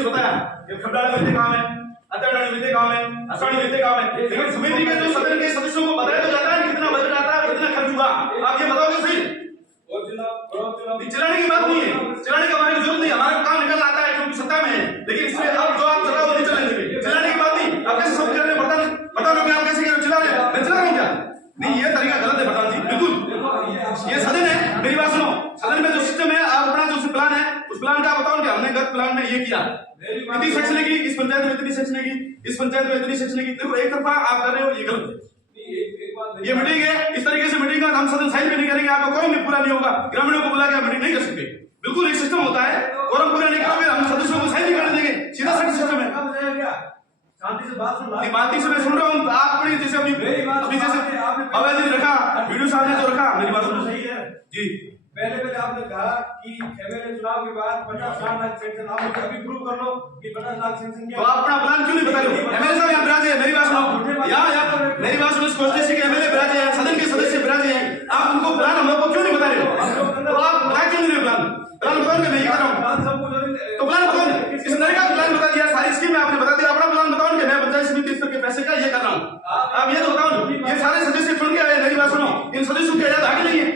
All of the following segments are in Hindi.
से बताया ये खबड़ाड़ा में काम है, अतरडाड़ी में काम है, असाड़ी में काम है, लेकिन समिति के जो सदन के सदस्यों को बताया तो जाता है कितना बजट आता है, कितना खर्च हुआ, आप ये बताओगे सही? चलाने की बात नहीं है, चलाने का हमारी जरूरत नहीं, हमारा काम निकल आता है क्योंकि सत्ता में है, लेकिन इसमें आप जो आप चलाओ नहीं चलाने देंगे, चलाने की बात नहीं। आप कैसे सब करने बता लो कि आप कैसे चला रहे हो, मैं चला रहा हूँ क्या? नहीं, ये तरीका गलत है प्रधान जी, बिल्कुल। ये सदन है, मेरी बात सुनो, सदन में जो सिस्टम है, अपना जो प्लान है, उस प्लान का बताओ क्या हमने गत प्लान में ये किया, इतनी सेक्शन की, इस पंचायत में इतनी सेक्शन की, इस पंचायत में इतनी सेक्शन की, देखो एक तरफा आप कर रहे हो, ये गलत है। ये मीटिंग है, इस तरीके से मीटिंग का हम सदन साइन भी नहीं करेंगे, आपका कोरम भी पूरा नहीं होगा, ग्रामीणों को बुला के आप मीटिंग नहीं कर सकते, बिल्कुल एक सिस्टम होता है, कोरम पूरा नहीं करोगे हम सदस्यों को साइन नहीं करने देंगे, सीधा सा सिस्टम है। शांति से बात सुन, बात से मैं सुन रहा हूँ, आप जैसे अभी जैसे बाबा जी ने रखा, वीडियो साहब ने तो रखा, मेरी बात सुनो सही है जी। पहले आपने कहा कि एमएलए चुनाव के बाद 50-60 लाख सेंक्शन, आप मुझे अभी प्रूव कर लो कि 50 लाख सेंक्शन क्या, तो आप अपना प्लान क्यों नहीं बता रहे हो? एमएलए साहब यहाँ बिराजे हैं, मेरी बात सुनो, यहाँ मेरी बात सुनो, इस कॉन्स्टिट्यूंसी के एमएलए बिराजे हैं, सदन के सदस्य बिराजे हैं, आप उनको प्लान हम लोग को क्यों नहीं बता रहे हो? तो आप बता क्यों नहीं रहे प्लान? प्लान बताओ कि मैं ये कर रहा हूँ, तो प्लान बताओ, इस नरेगा का प्लान बता दिया, सारी स्कीम आपने बता दिया, अपना प्लान बताओ कि मैं पंचायत समिति स्तर के पैसे का ये कर रहा हूँ, आप ये तो बताओ। ये सारे सदस्य चुन के आए, मेरी बात सुनो, इन सदस्यों की आजाद हक नहीं है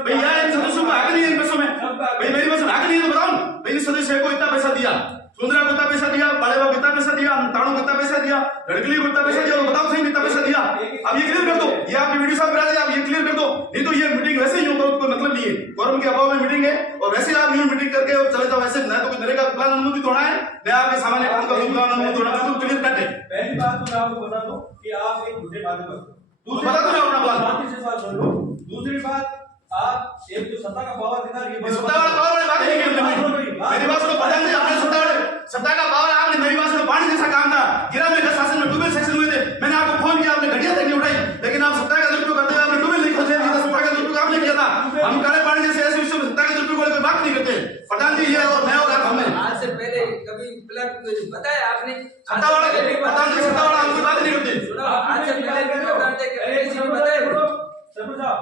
भैया, इन सदस्यों को हक नहीं है इन पैसों में भाई, मेरी बात सुनो, हक नहीं है तो बताओ भाई, इन सदस्य को इतना पैसा दिया, सुंदरा को इतना पैसा दिया, बड़े बाबू इतना पैसा दिया, ताणु को इतना पैसा दिया, लड़कली को इतना पैसा दिया, तो बताओ सही कितना पैसा दिया, अब ये क्लियर कर दो, ये आपकी वीडियो साहब बिराजे, आप ये क्लियर कर दो, नहीं तो ये मीटिंग वैसे ही हो, कोई मतलब नहीं है, कोरम के अभाव में मीटिंग है, और वैसे आप यूं मीटिंग करके और चले जाओ, वैसे न तो कोई नरेगा प्लान अनुमति तोड़ा है, न आपके सामान्य काम का प्लान अनुमति तोड़ा है, तो क्लियर कट है। पहली बात तो मैं आपको बता दूं कि आप एक झूठे बातें करते हो, दूसरी बात तो अपना प्लान, दूसरी बात आप एक जो सत्ता का पावर दिखा रही है, सत्ता वाला पावर वाली बात नहीं की, मेरी बात सुनो, प्रधान जी आपने सत्ता का पावर, आपने मेरी बात सुनो, पानी जैसा काम था, गिरा में शासन में ट्यूबवेल सेक्शन हुए थे, मैंने आपको फोन किया, आपने घटिया तक नहीं उठाई, लेकिन आप सत्ता का दुरुपयोग करते हो, आपने ट्यूबवेल नहीं खोले, सत्ता का दुरुपयोग आपने किया था, हम काले पानी जैसे ऐसे विषय में सत्ता के दुरुपयोग वाले कोई बात नहीं करते प्रधान जी, ये और मैं और आप हमने आज से पहले कभी प्लान बताया आपने, सत्ता वाला प्रधान जी, सत्ता वाला हम कोई बात नहीं करते, आज से पहले बताया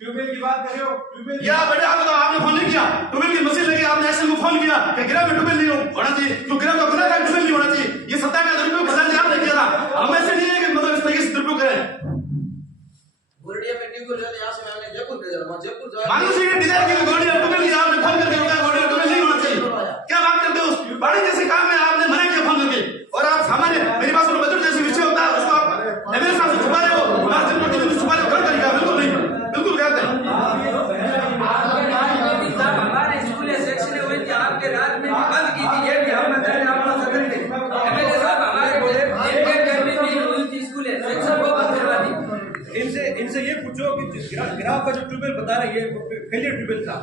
ट्यूबवेल की बात कर रहे हो, ट्यूबवेल या बेटा आप बताओ, आपने फोन नहीं किया, ट्यूबवेल की मशीन लगी, आपने एसएम को फोन किया कि गिरा में ट्यूबवेल नहीं होना चाहिए, क्यों गिरा का गुना था, ट्यूबवेल नहीं होना चाहिए, ये सत्ता का दुरुपयोग प्रधान जी आपने किया था, हम ऐसे नहीं है कि मतलब इस तरीके से दुरुपयोग करें। गोरडिया में ट्यूबवेल है, यहाँ से मैंने जयपुर भेजा, मैं जयपुर मानुषी के डिजाइन की गोरडिया ट्यूबवेल की आपने फोन करके बताया गोरडिया ट्यूबवेल नहीं होना चाहिए, क्या बात करते हो? पानी जैसे काम में आपने मना किया फोन करके, और आप सामान्य मेरी बात सुनो, बजट जैसे विषय होता है उसको आप एमएलए साहब से छुपा रहे हो, हमारे जनप्रतिनिधि से छुपा रहे हो, गलत तरीका, बिल्कुल नहीं, बिल्कुल गलत है। हमारे स्कूल सेक्शन हुई थी, आपके राज में बंद की थी, ये भी हम बताएं आपको सदन में, एमएलए साहब हमारे बोले एक गर्मी में हुई थी स्कूल सेक्शन को बंद करवा दी। इनसे ये पूछो कि ग्राफ का जो ट्यूबवेल बता रहे हैं फेलियर ट्यूबवेल था,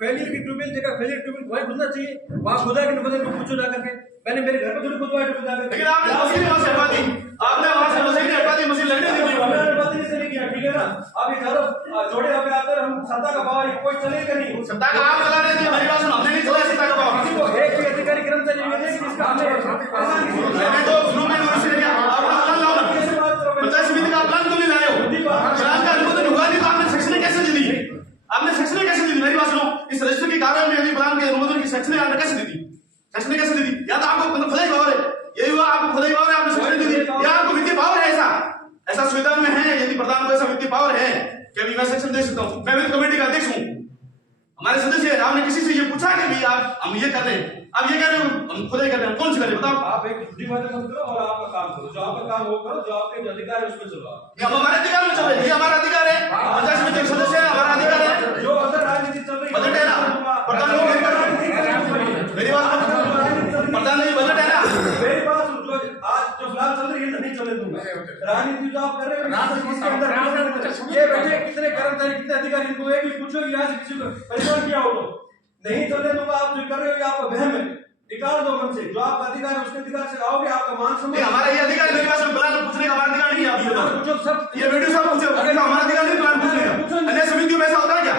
फेलियर की ट्यूबवेल जगह फेलियर ट्यूबवेल वही खुदना चाहिए, वहाँ खुदा के बदल में पूछो जाकर के, मैंने मेरे घर में थोड़ी खुदवाया ट्यूबवेल जाकर, लेकिन आपने मशीन वहां से हटा दी, आपने वहां से मशीन हटा दी, मशीन लगने दी, बदली से नहीं किया, ठीक है ना? आप ये ज्यादा जोड़े आप आते हैं, हम सत्ता का पावर कोई चलेगा नहीं, सत्ता का आप चला रहे थे, मेरी बात सुनो, हमने नहीं चलाया सत्ता का पावर, किसी को एक भी अधिकारी कर्मचारी मिले जिसका मैंने तो शुरू में नोटिस किया, आपका प्लान लाओ ना, पंचायत समिति का प्लान क्यों नहीं लाए हो? प्लान का अनुमोदन हुआ नहीं तो आपने सेक्शन कैसे दी थी? आपने सेक्शन कैसे दी थी? मेरी बात सुनो, इस रजिस्टर के कार्य में यदि प्लान के अनुमोदन की सेक्शन आपने कैसे दी थी? सेक्शन कैसे दी थी? या तो आपको मतलब खुदाई पावर है, यही हुआ आपको खुदाई पावर है, आपने सेक्शन दी थी, या आपको वित्तीय पावर है, ऐसा संविधान में है, यदि प्रधान को ऐसा वित्तीय पावर है कि अभी मैं सेक्शन दे सकता हूँ, मैं वित्त कमेटी का अध्यक्ष हूँ, हमारे सदस्य है, आपने किसी से ये पूछा कि भाई आप हम ये कर रहे हैं, आप ये कह रहे हो हम खुदाई कर रहे हैं, कौन सी कर रहे हैं बताओ? आप एक झूठी बातें मत करो और आपका काम करो, जो आपका काम वो करो, जो आपके अधिकार है उसमें चलो, ये हमारे अधिकार में चले, ये हमारा अधिकार है, पंचायत समिति के सदस्य है, हमारा अधिकार है, जो अंदर राजनीति चल रही है बजट है ना प्रधान जी, मेरी बात प्रधान जी बजट है ना, मेरी बात जो आज जो फिलहाल चल रही है नहीं चले दूंगा, राजनीति जो आप कर रहे हो इसके अंदर ये बैठे कितने कर्मचारी कितने अधिकारी, इनको एक भी पूछो कि यहाँ से किसी को परेशान किया हो तो नहीं चलने दूंगा, आप जो कर रहे हो ये आपका वहम है, निकाल दो मन से, जो आपका अधिकार है उसके अधिकार से आओगे, आपका मान सम्मान, हमारा ये अधिकार, मेरे पास प्लान पूछने का हमारा अधिकार नहीं है, आप ये बताओ, पूछो सब, ये वीडियो सब पूछो, अगर हमारा अधिकार नहीं प्लान पूछने का, अन्य समितियों में ऐसा होता है क्या?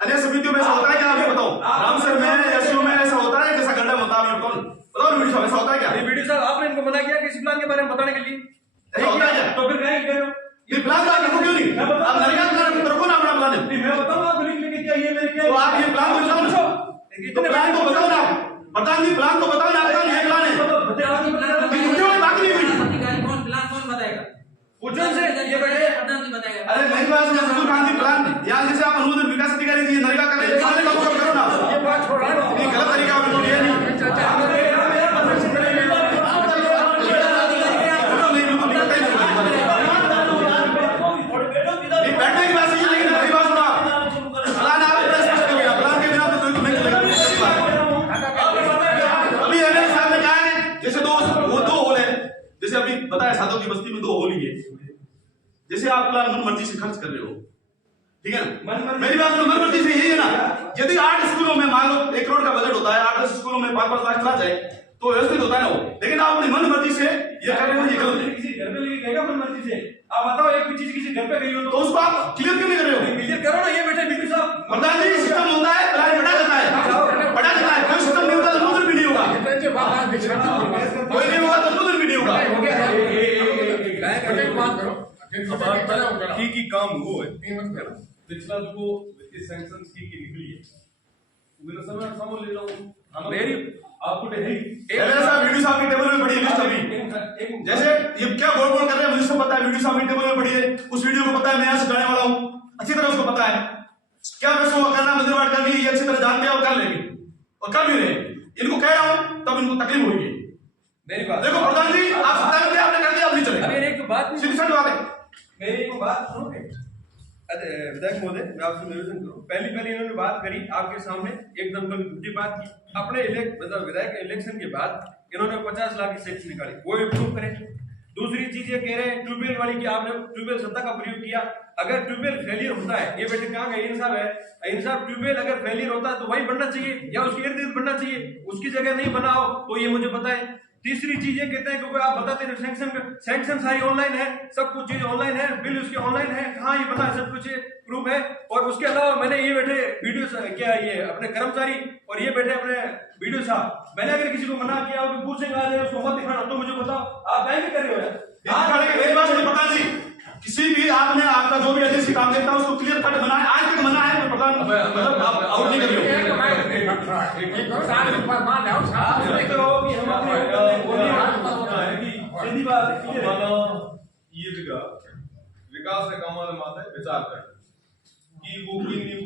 अन्य समितियों में ऐसा होता है क्या? आप ये बताओ, रामसर में एसयू में ऐसा होता है, कैसा गड्ढा होता है, बताओ वीडियो साहब, ऐसा होता है क्या? वीडियो साहब आपने इनको मना किया किसी प्लान के बारे में बताने के लिए, ऐसा होता है क्या? तो फिर कहीं कह रहे हो ये प्लान का क्यों नहीं? आप नरेगा प्लान रखो ना अपना प्लान, मैं बताऊँ आप लिख लिख क्या ये मेरे क्या, तो आप ये प्लान तो बताओ ना, तो प्लान तो बताओ ना, प्रधान जी प्लान तो बताओ ना, बताया साधु की बस्ती में 2 होली है, जैसे आप प्लान मन मर्जी से खर्च कर रहे हो, ठीक है ना? मेरी बात सुनो, मन मर्जी से यही है ना। यदि 8 स्कूलों में मान लो 1 करोड़ का बजट होता है, 8-10 स्कूलों में 5-5 लाख चला जाए तो व्यवस्थित होता है ना वो, लेकिन आप अपनी मन मर्जी से ये कर रहे हो, ये गलत है। किसी घर पे लेके गएगा मन मर्जी से? आप बताओ एक भी चीज किसी घर पे गई हो तो उसको आप क्लियर क्यों नहीं कर रहे हो? क्लियर करो ना। ये बैठे बीपी साहब, प्रधान जी सिस्टम होता है, प्लान बड़ा जाता है, बड़ा जाता है, कोई सिस्टम नहीं होता तो नूदर भी नहीं होगा, कोई नहीं होगा तो नूदर भी नहीं होगा। ठीक ही काम वो है पिछला जो वित्तीय सैंक्शंस की निकली है वो समय समझ ले लो मेरी आपको वीडियो साहब की टेबल में पड़ी है लिस्ट अभी, जैसे ये क्या गोल गोल कर रहे हैं मुझे सब पता है, वीडियो साहब की टेबल में पड़ी है, उस वीडियो को पता है, मैं यहाँ से जाने वाला हूँ, अच्छी तरह उसको पता है क्या पैसों का करना, मंदिर बांट करनी, ये अच्छी तरह जानते हैं और कर लेंगे और कर भी रहे। इनको कह रहा हूँ तब इनको तकलीफ होगी। मेरी बात देखो प्रधान जी, आप सत्ता में थे, आपने कर दिया, अब नहीं चलेगा। अभी एक बात सीधी सी बात है। मेरी एक बात सुनोगे? विधायक महोदय, मैं आपसे निवेदन करूं, पहली इन्होंने बात करी आपके सामने एकदम झूठी बात की। अपने मतलब विधायक इलेक्शन के बाद इन्होंने 50 लाख की सेक्स निकाली, वो भी प्रूव करें। दूसरी चीज ये कह रहे हैं ट्यूबवेल वाली की आपने ट्यूबवेल सत्ता का प्रयोग किया। अगर ट्यूबवेल फेलियर होता है, ये बेटे कहाँ गए साहब है, साहब ट्यूबवेल अगर फेलियर होता है तो वही बनना चाहिए या उसके इर्द गिर्द बनना चाहिए, उसकी जगह नहीं बनाओ तो ये मुझे बताएं। तीसरी चीज ये कहते हैं क्योंकि आप बताते हैं सैंक्शन सारी ऑनलाइन है, सब कुछ चीज ऑनलाइन है, बिल उसके ऑनलाइन है, कहाँ ये बता है, सब कुछ प्रूफ है। और उसके अलावा मैंने ये बैठे वीडियो क्या ये अपने कर्मचारी और ये बैठे अपने वीडियो साहब, मैंने अगर किसी को मना किया और पूछेंगे आ जाए उसको मत दिखाना तो मुझे बताओ आप क्या कर रहे हो यार? मेरी बात सुनिए प्रधान जी, किसी भी आपने आपका जो भी एजेंसी काम देखता है उसको क्लियर कट बनाए, आज तक बना है प्रधान, मतलब आप आउट नहीं कर रहे हो। सीधी बात ये जगह विकास ने कमाल माता है विचार कर कि वो की नहीं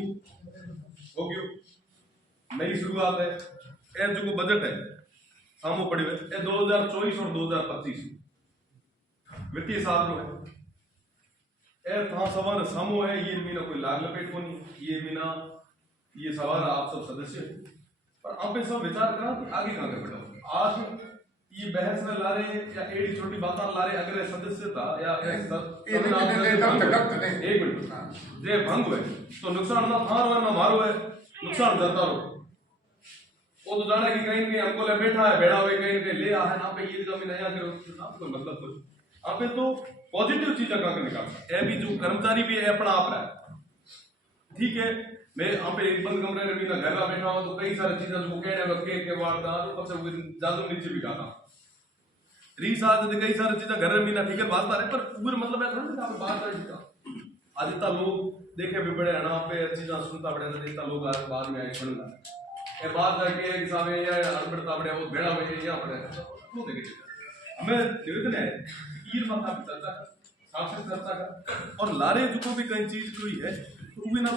हो गयो नई शुरुआत है। ए जो बजट है सामो पड़े हुए 2024 और 2025 वित्तीय साल है ए था सवाल सामो है। ये मीना कोई लाग लपेट को नहीं, ये मीना ये सवाल आप सब सदस्य पर आप सब विचार करा कि आगे कहां कर बढ़ो। आज ये बहस में ला रहे या एडी छोटी बात ला रहे, अगर सदस्य था या एक मिनट जे भंग हुए तो नुकसान ना थारो है ना मारो है, नुकसान करता रहो। वो तो जाना कि कहीं कहीं हमको ले बैठा है बेड़ा हुए कहीं कहीं ले आ है ना पे ये जगह में नया करो कोई मतलब कुछ आप तो पॉजिटिव चीज का निकालता है। भी जो कर्मचारी भी है अपना आप रहा है, ठीक है। मैं यहाँ पे एक बंद कमरे में घर का बैठा हूँ तो कई सारी चीजें जो कहने के वारदा तो सबसे ज्यादा नीचे भी जाता रीस आते कई सारी चीजें घर में ठीक है बात रहे पर पूरे मतलब है थोड़ा ना बात रहे आदिता लोग देखे भी बड़े ना पे चीजें सुनता बड़े देखता लोग बाद में आए सुनना ये बात जाके एक सामने या अड़बड़ता बड़े वो बेड़ा में यहाँ पड़े वो देखे हमें निवेदन है ईर माथा पे चर्चा कर साक्षात चर्चा कर और लारे जो भी कई चीज कोई है तो वो भी ना